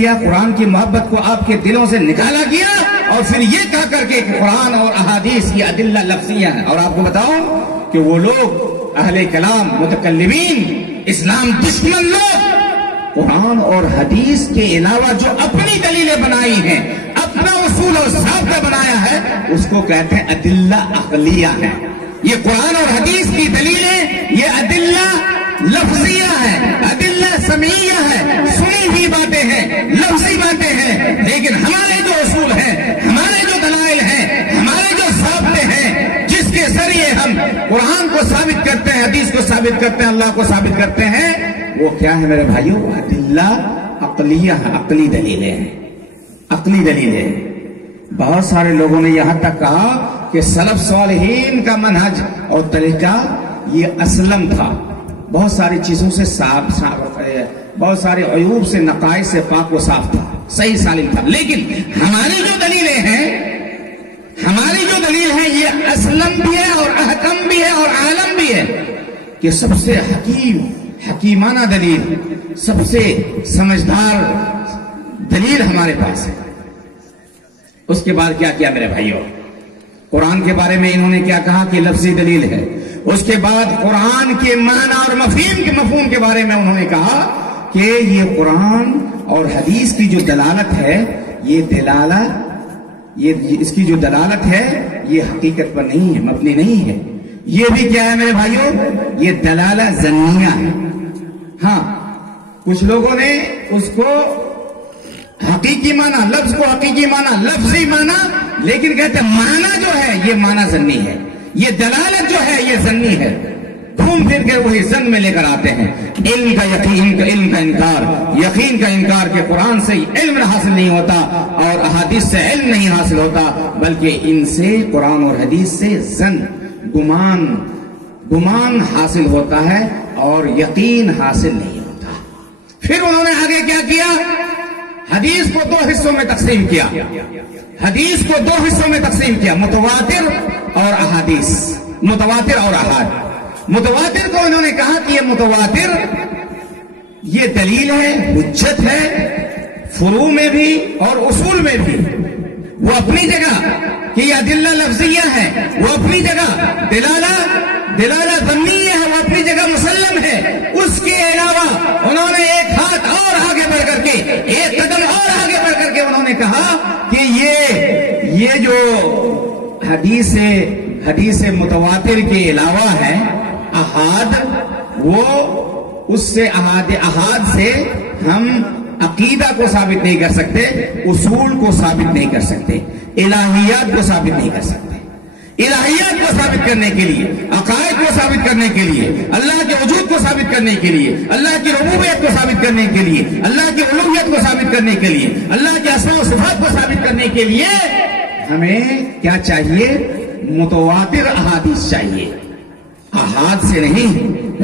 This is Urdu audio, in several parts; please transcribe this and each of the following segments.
دیا, قرآن کی محبت کو آپ کے دلوں سے نکالا گیا, اور پھر یہ کہا کر کے کہ قرآن اور احادیث یہ ادلہ لفظیہ ہیں. اور آپ کو بتاؤں کہ وہ لوگ اہل کلام, متکلمین, اسلام دشمن لوگ قرآن اور حدیث کے علاوہ جو اپنی دلیلیں بنائی ہیں, اپنا اصول اور ضابطہ بنایا ہے, اس کو کہتے ہیں ادلہ عقلیہ ہے. یہ قرآن اور حدیث کی دلیلیں یہ ادلہ لفظیہ ہے, ادلہ سمعیہ ہے, سنی ہوئی باتیں ہیں, لفظی باتیں ہیں. لیکن ہمارے جو اصول ہیں, ہمارے جو دلائل ہیں, ہمارے جو ضابطے ہیں, جس کے ذریعے ہم قرآن کو ثابت کرتے ہیں, حدیث کو ثابت کرتے ہیں, اللہ کو ثابت کرتے ہیں, وہ کیا ہے میرے بھائیوں؟ ادلہ عقلیہ ہے, عقلی دلیلیں ہیں, عقلی دلیلیں. بہت سارے لوگوں نے یہاں تک کہا کہ سلف صالحین کا منہج اور طریقہ یہ اسلم تھا, بہت ساری چیزوں سے صاف, بہت سارے عیوب سے, نقائص سے پاک و صاف تھا, صحیح سالم تھا. لیکن ہماری جو دلیلیں ہیں, ہماری جو دلیل ہے یہ اسلم بھی ہے اور احکم بھی ہے اور عالم بھی ہے, کہ سب سے حکیمانہ دلیل, سب سے سمجھدار دلیل ہمارے پاس ہے. اس کے بعد کیا کیا میرے بھائیوں؟ قرآن کے بارے میں انہوں نے کیا کہا کہ لفظی دلیل ہے. اس کے بعد قرآن کے معنی اور مفہوم کے بارے میں انہوں نے کہا کہ یہ قرآن اور حدیث کی جو دلالت ہے, یہ دلالت, یہ اس کی جو دلالت ہے یہ حقیقت پر نہیں ہے, مبنی نہیں ہے. یہ بھی کیا ہے میرے بھائیوں؟ یہ دلالت ظنیہ ہے. ہاں, کچھ لوگوں نے اس کو حقیقی مانا, لفظ کو حقیقی مانا, لفظی مانا, لیکن کہتے ہیں مانا جو ہے یہ مانا ظنی ہے, یہ دلالت جو ہے یہ ظنی ہے. گھوم پھر کے وہی ظن میں لے کر آتے ہیں. علم کا یقین, علم کا انکار, یقین کا انکار کہ قرآن سے علم حاصل نہیں ہوتا اور احادیث سے علم نہیں حاصل ہوتا, بلکہ ان سے, قرآن اور حدیث سے ظن, گمان حاصل ہوتا ہے اور یقین حاصل نہیں ہوتا. پھر انہوں نے آگے کیا کیا؟ حدیث کو دو حصوں میں تقسیم کیا, حدیث کو دو حصوں میں تقسیم کیا, متواتر اور احادیث, متواتر اور احاد. متواتر کو انہوں نے کہا کہ یہ متواتر یہ دلیل ہے, حجت ہے, فروع میں بھی اور اصول میں بھی. وہ اپنی جگہ کہ یہ ادلہ لفظیہ ہے, وہ اپنی جگہ دلالہ ضمنیہ ہے, وہ اپنی جگہ مسلم ہے. اس کے علاوہ انہوں نے ایک ہاتھ اور آگے بڑھ کر کے, ایک قدم اور آگے بڑھ کر کے انہوں نے کہا کہ یہ جو حدیث متواتر کے علاوہ ہے احاد, وہ اس سے احاد سے ہم عقیدہ کو ثابت نہیں کر سکتے, اصول کو ثابت نہیں کر سکتے, الہیات کو ثابت نہیں کر سکتے. الہیات کو ثابت کرنے کے لیے, عقائد کو ثابت کرنے کے لیے, اللہ کے وجود کو ثابت کرنے کے لیے, اللہ کی ربوبیت کو ثابت کرنے کے لیے, اللہ کی الوہیت کو ثابت کرنے کے لیے, اللہ کے اسماء و صفات کو ثابت کرنے کے لیے ہمیں کیا چاہیے؟ متواتر احادیث چاہیے. احاد سے نہیں,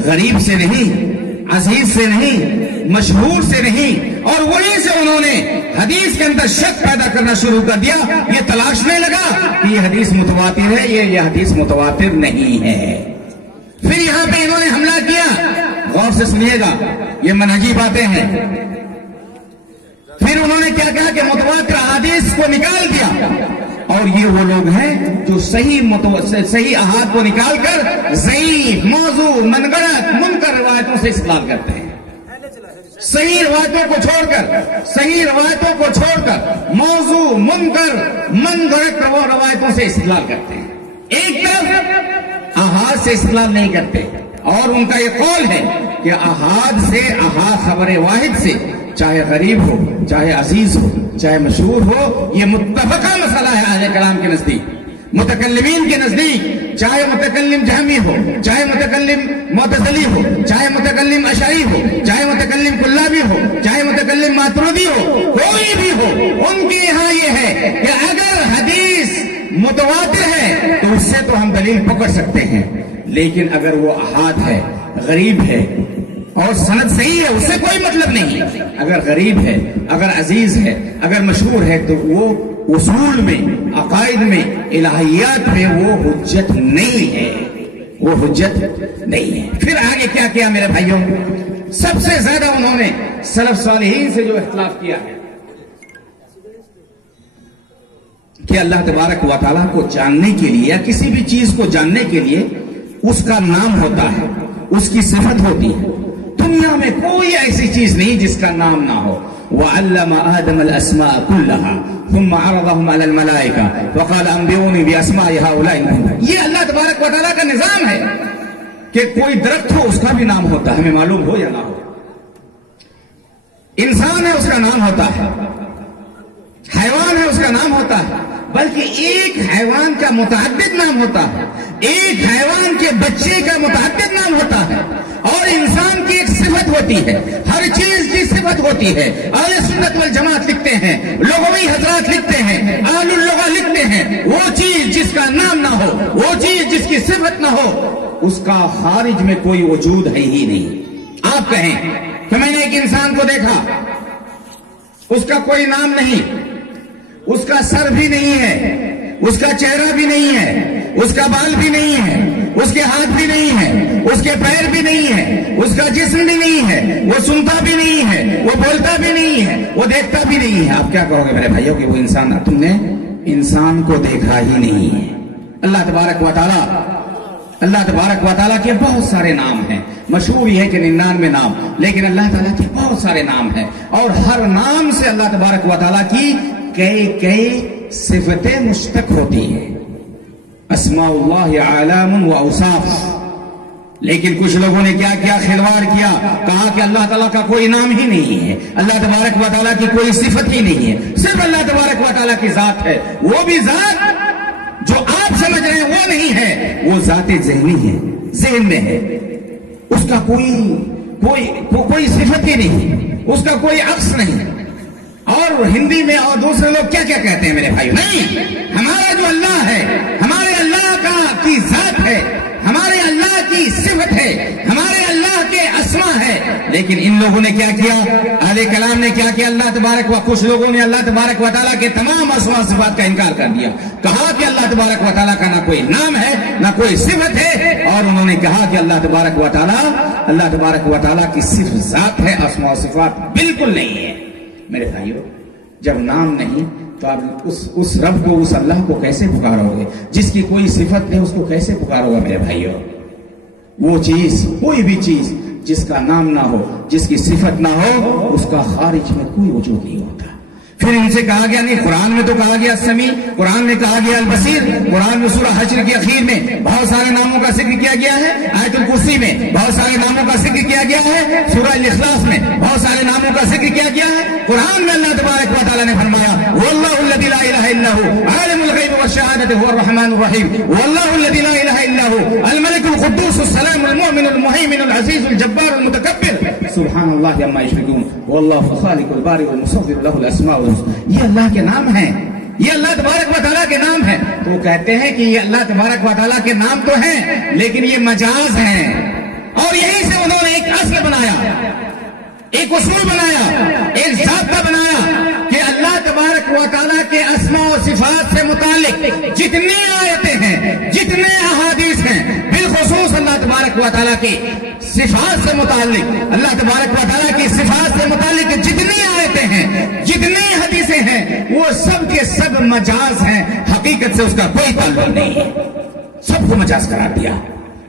غریب سے نہیں, عزیز سے نہیں, مشہور سے نہیں. اور وہیں سے انہوں نے حدیث کے اندر شک پیدا کرنا شروع کر دیا, یہ تلاشنے لگا کہ یہ حدیث متواتر ہے, یہ حدیث متواتر نہیں ہے. پھر یہاں پہ انہوں نے حملہ کیا, غور سے سنیے گا, یہ منہجی باتیں ہیں. پھر انہوں نے کیا کہا کہ متواتر احادیث کو نکال دیا, اور یہ وہ لوگ ہیں جو صحیح احاد کو نکال کر ضعیف, موضوع, منگڑت, منکر روایتوں سے استدلال کرتے ہیں. صحیح روایتوں کو چھوڑ کر موضوع, منکر, منگڑت روایتوں سے استدلال کرتے ہیں. ایک طرف احاد سے استدلال نہیں کرتے, اور ان کا یہ قول ہے کہ احاد سے, احاد خبر واحد سے, چاہے غریب ہو, چاہے عزیز ہو, چاہے مشہور ہو, یہ متفقہ مسئلہ ہے اہل کلام کے نزدیک. متکلمین کے نزدیک چاہے متکلم جہمی ہو, چاہے متکلم معتزلی ہو, چاہے متکلم اشعری ہو, چاہے متکلم کلابی ہو, چاہے متکلم ماتریدی ہو, کوئی بھی ہو, ان کے یہاں یہ ہے کہ اگر حدیث متواتر ہے تو اس سے تو ہم دلیل پکڑ سکتے ہیں, لیکن اگر وہ احاد ہے, غریب ہے اور سند صحیح ہے, اس سے کوئی مطلب نہیں. اگر غریب ہے, اگر عزیز ہے, اگر مشہور ہے, تو وہ اصول میں, عقائد میں, الہیات میں وہ حجت نہیں ہے, وہ حجت نہیں ہے. پھر آگے کیا کیا میرے بھائیوں؟ سب سے زیادہ انہوں نے سلف صالحین سے جو اختلاف کیا ہے, کہ اللہ تبارک و تعالیٰ کو جاننے کے لیے یا کسی بھی چیز کو جاننے کے لیے اس کا نام ہوتا ہے، اس کی صفت ہوتی ہے۔ دنیا میں کوئی ایسی چیز نہیں جس کا نام نہ ہو۔ وَعَلَّمَ آدَمَ الْأَسْمَاءَ كُلَّهَا ثُمَّ عَرَضَهُمْ عَلَى الْمَلَائِكَةِ فَقَالَ أَنبِئُونِي بِأَسْمَاءِ هَؤُلَاءِ۔ یہ اللہ تبارک و تعالیٰ کا نظام ہے کہ کوئی درخت ہو اس کا بھی نام ہوتا ہے، ہمیں معلوم ہو یا نہ ہو۔ انسان ہے اس کا نام ہوتا ہے، حیوان ہے اس کا نام ہوتا ہے، بلکہ ایک حیوان کا متعدد نام ہوتا ہے، ایک حیوان کے بچے کا متعدد نام ہوتا ہے، اور انسان کی ایک صفت ہوتی ہے، ہر چیز کی صفت ہوتی ہے۔ اہل سنت والجماعت لکھتے ہیں، لغوی حضرات لکھتے ہیں، اہل اللغہ لکھتے ہیں، وہ چیز جس کا نام نہ ہو، وہ چیز جس کی صفت نہ ہو، اس کا خارج میں کوئی وجود ہے ہی نہیں۔ آپ کہیں کہ میں نے ایک انسان کو دیکھا، اس کا کوئی نام نہیں، اس کا سر بھی نہیں ہے، اس کا چہرہ بھی نہیں ہے، اس کا بال بھی نہیں ہے، اس کے ہاتھ بھی نہیں ہے، اس کے پیر بھی نہیں ہے، اس کا جسم بھی نہیں ہے، وہ سنتا بھی نہیں ہے، وہ بولتا بھی نہیں ہے، وہ دیکھتا بھی نہیں ہے۔ آپ کیا کہو گے میرے بھائیوں کہ وہ انسان، تم نے انسان کو دیکھا ہی نہیں ہے۔ اللہ تبارک و تعالیٰ کے بہت سارے نام ہیں، مشہور یہ ہے کہ 99 نام، لیکن اللہ تعالیٰ کے بہت سارے نام ہیں، اور ہر نام سے اللہ تبارک و تعالیٰ کی کئی صفتیں مشتق ہوتی ہیں۔ اسماء اللہ اعلام و اوصاف، لیکن کچھ لوگوں نے کیا کیا، خلوار کیا، کہا کہ اللہ تعالیٰ کا کوئی نام ہی نہیں ہے، اللہ تبارک و تعالیٰ کی کوئی صفت ہی نہیں ہے، صرف اللہ تبارک و تعالیٰ کی ذات ہے، وہ بھی ذات جو آپ سمجھ رہے ہیں وہ نہیں ہے، وہ ذات ذہنی ہے، ذہن میں ہے، اس کا کوئی صفت ہی نہیں، اس کا کوئی عکس نہیں۔ اور ہندی میں اور دوسرے لوگ کیا کیا کہتے ہیں میرے بھائیو، نہیں، ہمارا جو اللہ ہے، ہمارے اللہ کی ذات ہے، ہمارے اللہ کی صفت ہے، ہمارے اللہ کے اسما ہے۔ لیکن ان لوگوں نے کیا کیا، اہل کلام نے کیا کیا، اللہ تبارک و کچھ لوگوں نے اللہ تبارک و تعالیٰ کے تمام اسما صفات کا انکار کر دیا، کہا کہ اللہ تبارک و تعالیٰ کا نہ کوئی نام ہے نہ کوئی صفت ہے، اور انہوں نے کہا کہ اللہ تبارک و تعالیٰ کی صرف ذات ہے، اسما و صفات بالکل نہیں ہے۔ میرے بھائیو، جب نام نہیں تو آپ اس رب کو، اس اللہ کو کیسے پکارو گے؟ جس کی کوئی صفت نہیں اس کو کیسے پکارو گے میرے بھائیو؟ وہ چیز، کوئی بھی چیز جس کا نام نہ ہو، جس کی صفت نہ ہو، اس کا خارج میں کوئی وجود نہیں ہوتا۔ پھر ان سے کہا گیا، نہیں، قرآن میں تو کہا گیا السمیع، قرآن میں کہا گیا البصیر، قرآن میں سورہ حشر کے اخیر میں بہت سارے ناموں کا ذکر کیا گیا ہے، آیت الکرسی میں بہت سارے ناموں کا ذکر کیا گیا ہے، سورہ الاخلاص میں بہت سارے ناموں کا ذکر کیا گیا ہے۔ قرآن میں اللہ تبارک و تعالیٰ نے فرمایا، واللہ الذی لا الہ الا هو عالم الغیب والشہادۃ هو الرحمن الرحیم، واللہ الذی لا الہ الا هو الملک القدوس السلام المؤمن المہیمن العزیز الجبار المتکبر سبحان اللہ عما یشرکون واللہ الخالق البارئ المصور له الاسماء۔ یہ اللہ کے نام ہیں، یہ اللہ تبارک و تعالیٰ کے نام ہیں۔ تو وہ کہتے ہیں کہ یہ اللہ تبارک و تعالیٰ کے نام تو ہیں لیکن یہ مجاز ہیں، اور یہیں سے انہوں نے ایک اصل بنایا، ایک اصول بنایا، ایک ضابطہ بنایا کہ اللہ تبارک و تعالیٰ کے اسماء و صفات سے متعلق جتنی آیتیں ہیں، جتنے احادیث ہیں، بالخصوص اللہ تبارک و تعالیٰ کی صفات سے متعلق، اللہ تبارک و تعالیٰ کی صفات سے متعلق جتنی آیتیں ہیں، جتنی حدیثیں ہیں، وہ سب کے سب مجاز ہیں، حقیقت سے اس کا کوئی تعلق نہیں ہے، سب کو مجاز قرار دیا۔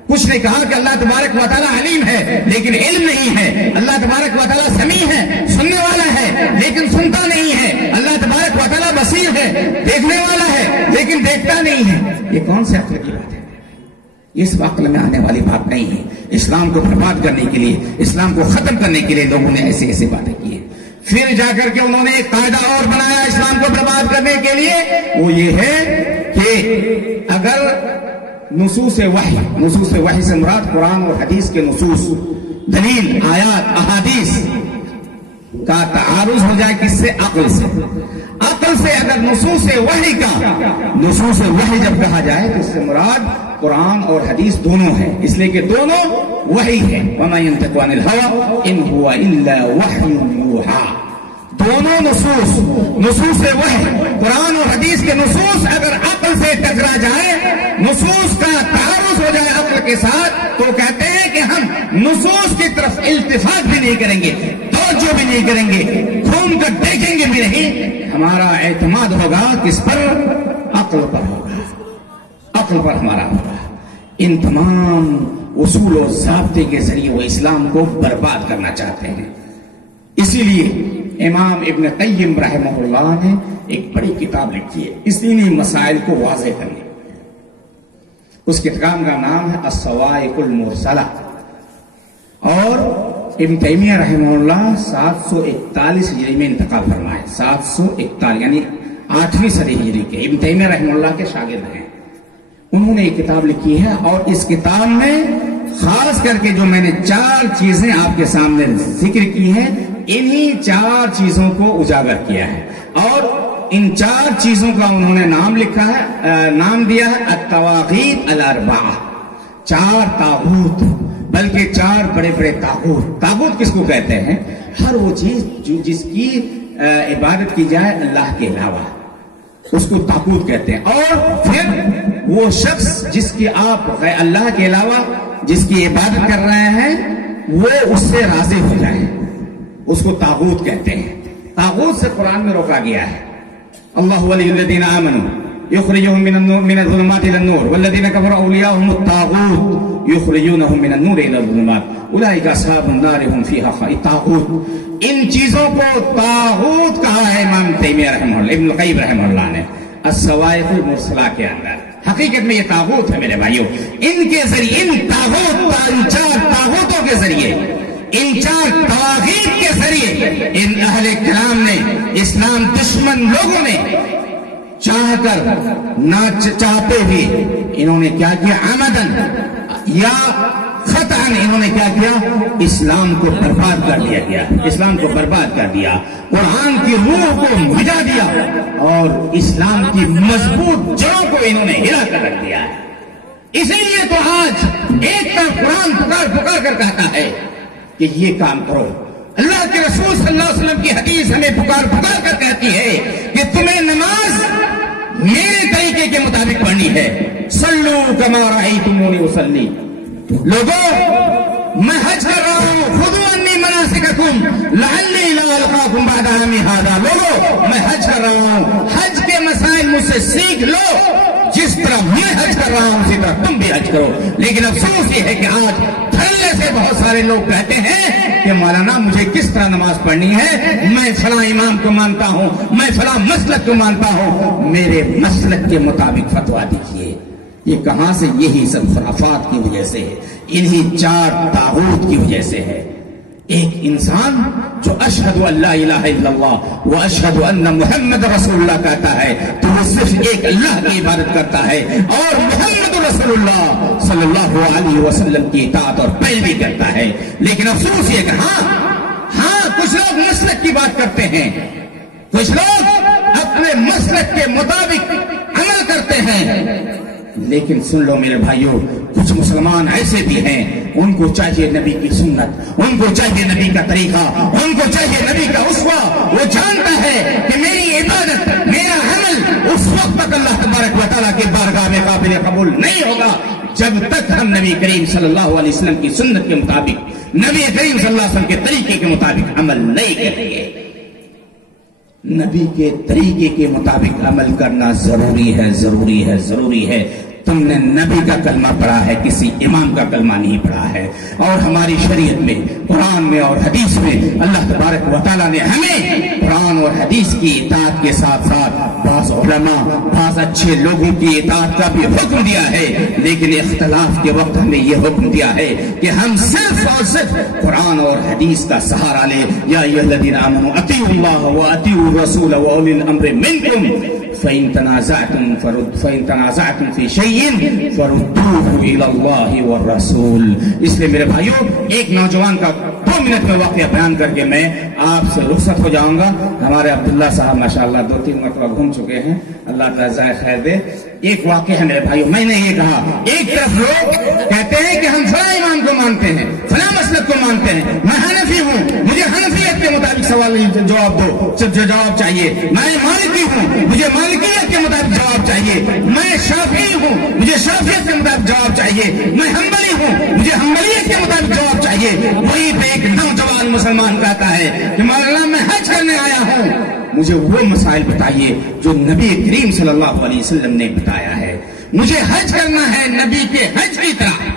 کچھ نے کہا کہ اللہ تبارک و تعالیٰ علیم ہے لیکن علم نہیں ہے، اللہ تبارک و تعالیٰ سمیع ہے، سننے والا ہے لیکن سنتا نہیں ہے، اللہ تبارک و تعالیٰ بصیر ہے، دیکھنے والا ہے لیکن دیکھتا نہیں ہے۔ یہ کون سے عقل کی بات ہے؟ اس عقل میں آنے والی بات نہیں ہے۔ اسلام کو برباد کرنے کے لیے، اسلام کو ختم کرنے کے لیے لوگوں نے ایسی ایسی باتیں کی ہیں۔ پھر جا کر کے انہوں نے ایک قاعدہ اور بنایا اسلام کو برباد کرنے کے لیے، وہ یہ ہے کہ اگر نصوص وحی سے مراد قرآن اور حدیث کے نصوص، دلیل، آیات، احادیث کا تعارض ہو جائے کس سے؟ عقل سے۔ عقل سے اگر نصوص وحی جب کہا جائے تو اس سے مراد قرآن اور حدیث دونوں ہیں، اس لیے کہ دونوں وحی ہے۔ وَمَا يَنْطِقُ عَنِ الْهَوَىٰ إِنْ هُوَ إِلَّا وَحْيٌ يُوحَىٰ۔ دونوں نصوص وحی، قرآن اور حدیث کے نصوص اگر عقل سے ٹکرا جائے، نصوص کا تعارض ہو جائے عقل کے ساتھ، تو کہتے ہیں کہ ہم نصوص کی طرف التفات بھی نہیں کریں گے۔ دو توجہ بھی نہیں کریں گے, گھوم کر دیکھیں گے بھی نہیں. ہمارا اعتماد ہوگا کس پر؟ عقل پر ہوگا, عقل پر ہمارا ہوگا. ان تمام اصول و ضابطے کے ذریعے وہ اسلام کو برباد کرنا چاہتے ہیں. اسی لیے امام ابن قیم رحمہ اللہ نے ایک بڑی کتاب لکھی ہے اس دینی مسائل کو واضح کرنے. اس کتاب کا نام ہے الصواعق المرسلہ, اور ابن تیمیہ رحمہ اللہ 741 ہجری میں انتقال فرمائے. 741 یعنی 8ویں صدی ہجری کے ابن تیمیہ رحمہ اللہ کے شاگرد ہیں. انہوں نے ایک کتاب لکھی ہے, اور اس کتاب میں خاص کر کے جو میں نے 4 چیزیں آپ کے سامنے ذکر کی ہیں, انہی 4 چیزوں کو اجاگر کیا ہے. اور ان 4 چیزوں کا انہوں نے نام لکھا ہے, نام دیا ہے الطواغیت الاربعہ, 4 طاغوت, بلکہ 4 بڑے بڑے طاغوت. طاغوت کس کو کہتے ہیں؟ ہر وہ چیز جس کی عبادت کی جائے اللہ کے علاوہ, اس کو طاغوت کہتے ہیں. اور پھر وہ شخص جس کی آپ اللہ کے علاوہ جس کی عبادت کر رہے ہیں وہ اس سے راضی ہو جائے, اس کو طاغوت کہتے ہیں. طاغوت سے قرآن میں روکا گیا ہے. اللہ ولی الذین آمنوا یخرجهم من الظلمات الى النور والذین کفروا اولیاؤهم الطاغوت یخرجونهم من النور الى الظلمات اولئک اصحاب النار هم فیہا خالدون. طاغوت, ان چیزوں کو طاغوت کہا ہے امام تیمیہ رحمہ اللہ, ابن القیم رحمہ اللہ نے الصواعق المرسلہ کے اندر. حقیقت میں یہ طاغوت ہے میرے بھائیوں. ان کے ذریعے, ان طاغوت, ان 4 طاغوتوں کے ذریعے, ان 4 طواغیت کے ذریعے ان اہل کرام نے, اسلام دشمن لوگوں نے چاہ کر نہ چاہتے بھی انہوں نے کیا کیا, عمدن یا خطأً انہوں نے کیا کیا, اسلام کو برباد کر دیا گیا, اسلام کو برباد کر دیا, قرآن کی روح کو مٹا دیا, اور اسلام کی مضبوط جڑوں کو انہوں نے ہلا کر رکھ دیا ہے. اسی لیے تو آج ایک کا قرآن پکار کر کہتا ہے کہ یہ کام کرو. اللہ کے رسول صلی اللہ علیہ وسلم کی حدیث ہمیں پکار کر کہتی ہے کہ تمہیں نماز میرے طریقے کے مطابق پڑھنی ہے. صلو کما رأیتمونی اصلی. لوگوں, میں حج کر رہا ہوں, خذوا عنی مناسککم لعلی لا القاکم بعد عامی ھذا. لوگوں, میں حج کر رہا ہوں, حج کے مسائل مجھ سے سیکھ لو, جس طرح میں حج کر رہا ہوں اسی طرح تم بھی حج کرو. لیکن افسوس یہ ہے کہ آج دھڑلے سے بہت سارے لوگ کہتے ہیں کہ مولانا مجھے کس طرح نماز پڑھنی ہے, میں فلاں امام کو مانتا ہوں, میں فلاں مسلک کو مانتا ہوں, میرے مسلک کے مطابق فتویٰ دیجیے. یہ کہاں سے؟ یہی سب خرافات کی وجہ سے ہے, انہی 4 طاغوت کی وجہ سے ہے. ایک انسان جو اشہد ان لا الہ الا اللہ و اشہد ان محمد رسول اللہ کہتا ہے تو وہ صرف ایک اللہ کی عبادت کرتا ہے اور محمد رسول اللہ صلی اللہ علیہ وسلم کی اطاعت اور پیروی کرتا ہے. لیکن افسوس یہ کہ ہاں کچھ لوگ مسلک کی بات کرتے ہیں, کچھ لوگ اپنے مسلک کے مطابق عمل کرتے ہیں. لیکن سن لو میرے بھائیوں, کچھ مسلمان ایسے بھی ہیں, ان کو چاہیے نبی کی سنت, ان کو چاہیے نبی کا طریقہ, ان کو چاہیے نبی کا اسوہ. وہ جانتا ہے کہ میری عبادت, میرا عمل اس وقت تک اللہ تبارک و تعالیٰ کے بارگاہ میں قابل قبول نہیں ہوگا جب تک ہم نبی کریم صلی اللہ علیہ وسلم کی سنت کے مطابق, نبی کریم صلی اللہ علیہ وسلم کے طریقے کے مطابق عمل نہیں کریں گے. نبی کے طریقے کے مطابق عمل کرنا ضروری ہے, ضروری ہے, ضروری ہے. تم نے نبی کا کلمہ پڑھا ہے, کسی امام کا کلمہ نہیں پڑھا ہے. اور ہماری شریعت میں, قرآن میں اور حدیث میں اللہ تبارک و تعالیٰ نے ہمیں قرآن اور حدیث کی اطاعت کے ساتھ ساتھ بعض علماء, بعض اچھے لوگوں کی اطاعت کا بھی حکم دیا ہے. لیکن اختلاف کے وقت ہمیں یہ حکم دیا ہے کہ ہم صرف اور صرف قرآن اور حدیث کا سہارا لیں. یا ایھا الذین آمنوا اطیعوا اللہ واطیعوا الرسول واولی الامر منکم فإن تنازعتم في شيء فردوه إلى الله والرسول. اس لیے میرے بھائیوں, ایک نوجوان کا 2 منٹ میں واقعہ بیان کر کے میں آپ سے رخصت ہو جاؤں گا. ہمارے عبداللہ صاحب ماشاءاللہ 2-3 مرتبہ گھوم چکے ہیں, اللہ تعالیٰ جزائے خیر دے. ایک واقعہ ہے میرے بھائیوں, میں نے یہ کہا, ایک طرف لوگ کہتے ہیں کہ ہم فلاں امام کو مانتے ہیں, فلاں مسلک کو مانتے ہیں, میں حنفی ہوں, مجھے حنفیت کے مطابق سوال جواب دو, جواب چاہیے. میں مالکی ہوں, مجھے مالکیت کے مطابق جواب چاہیے. میں شافعی ہوں, مجھے شافعیت کے مطابق جواب چاہیے. میں حنبلی ہوں, مجھے حنبلیت کے مطابق جواب چاہیے. وہی ایک نوجوان آج مسلمان کہتا ہے کہ مولانا میں حج کرنے آیا ہوں، مجھے وہ مسائل بتائیے جو نبی کریم صلی اللہ علیہ وسلم نے بتایا ہے، مجھے حج کرنا ہے نبی کے حج کی طرح،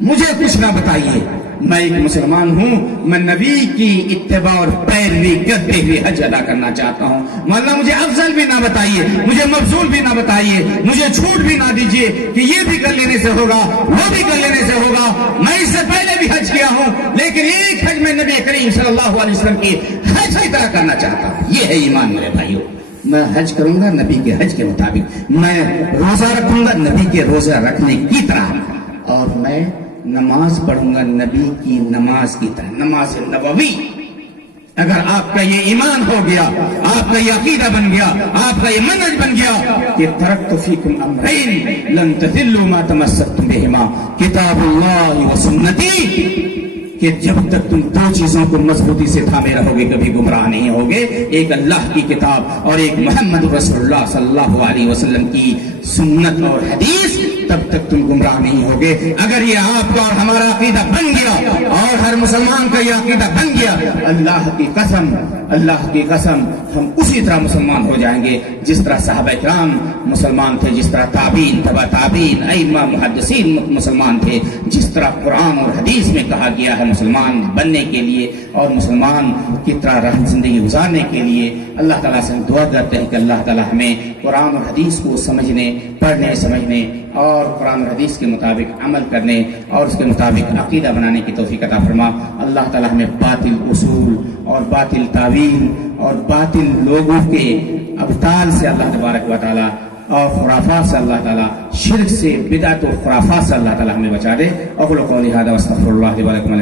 مجھے کچھ نہ بتائیے۔ میں ایک مسلمان ہوں، میں نبی کی اتباع اور پیروی کرتے ہوئے حج ادا کرنا چاہتا ہوں، مولانا مجھے افضل بھی نہ بتائیے، مجھے مفضول بھی نہ بتائیے، مجھے چھوٹ بھی نہ دیجیے کہ یہ بھی کر لینے سے ہوگا، وہ بھی کر لینے سے ہوگا۔ میں اس سے پہلے بھی حج کیا ہوں، لیکن ایک حج میں نبی کریم صلی اللہ علیہ وسلم کی حج کی طرح کرنا چاہتا ہوں۔ یہ ہے ایمان میرے بھائیوں۔ میں حج کروں گا نبی کے حج کے مطابق، میں روزہ رکھوں گا نبی کے روزہ رکھنے کی طرح، اور میں نماز پڑھوں گا نبی کی نماز کی طرح، نماز نبوی۔ اگر آپ کا یہ ایمان ہو گیا، آپ کا یہ عقیدہ بن گیا، آپ کا یہ منہج بن گیا کہ ترکت فیکم امرین لن تضلوا ما تمسکتم بہما کتاب اللہ و سنتی، کہ جب تک تم دو چیزوں کو مضبوطی سے تھامے رہو گے کبھی گمراہ نہیں ہوگے، ایک اللہ کی کتاب اور ایک محمد رسول اللہ صلی اللہ علیہ وسلم کی سنت اور حدیث، تب تک تم گمراہ نہیں ہوگے۔ اگر یہ آپ کا اور ہمارا عقیدہ بن گیا اور ہر مسلمان کا یہ عقیدہ بن گیا، اللہ کی قسم، اللہ کی قسم، ہم اسی طرح مسلمان ہو جائیں گے جس طرح صحابہ کرام مسلمان تھے، جس طرح تابعین، تبع تابعین، ائمہ محدثین مسلمان تھے، جس طرح قرآن اور حدیث میں کہا گیا ہے مسلمان بننے کے لیے اور مسلمان کی طرح زندگی گزارنے کے لیے۔ اللہ تعالیٰ سے ہم دعا کرتے ہیں کہ اللہ تعالیٰ ہمیں قرآن اور حدیث کو سمجھنے، پڑھنے، سمجھنے اور قرآن اور حدیث کے مطابق عمل کرنے اور اس کے مطابق عقیدہ بنانے کی توفیق عطا فرما۔ اللہ تعالیٰ ہمیں باطل اصول اور باطل تعویل اور باطل لوگوں کے ابطال سے اللہ تبارک و تعالیٰ اور خرافات سے اللہ تعالیٰ، شرک سے، بدعت و خرافات سے اللہ تعالیٰ ہمیں بچا دے۔ اقول قولی ھذا واستغفر اللہ لی ولکم۔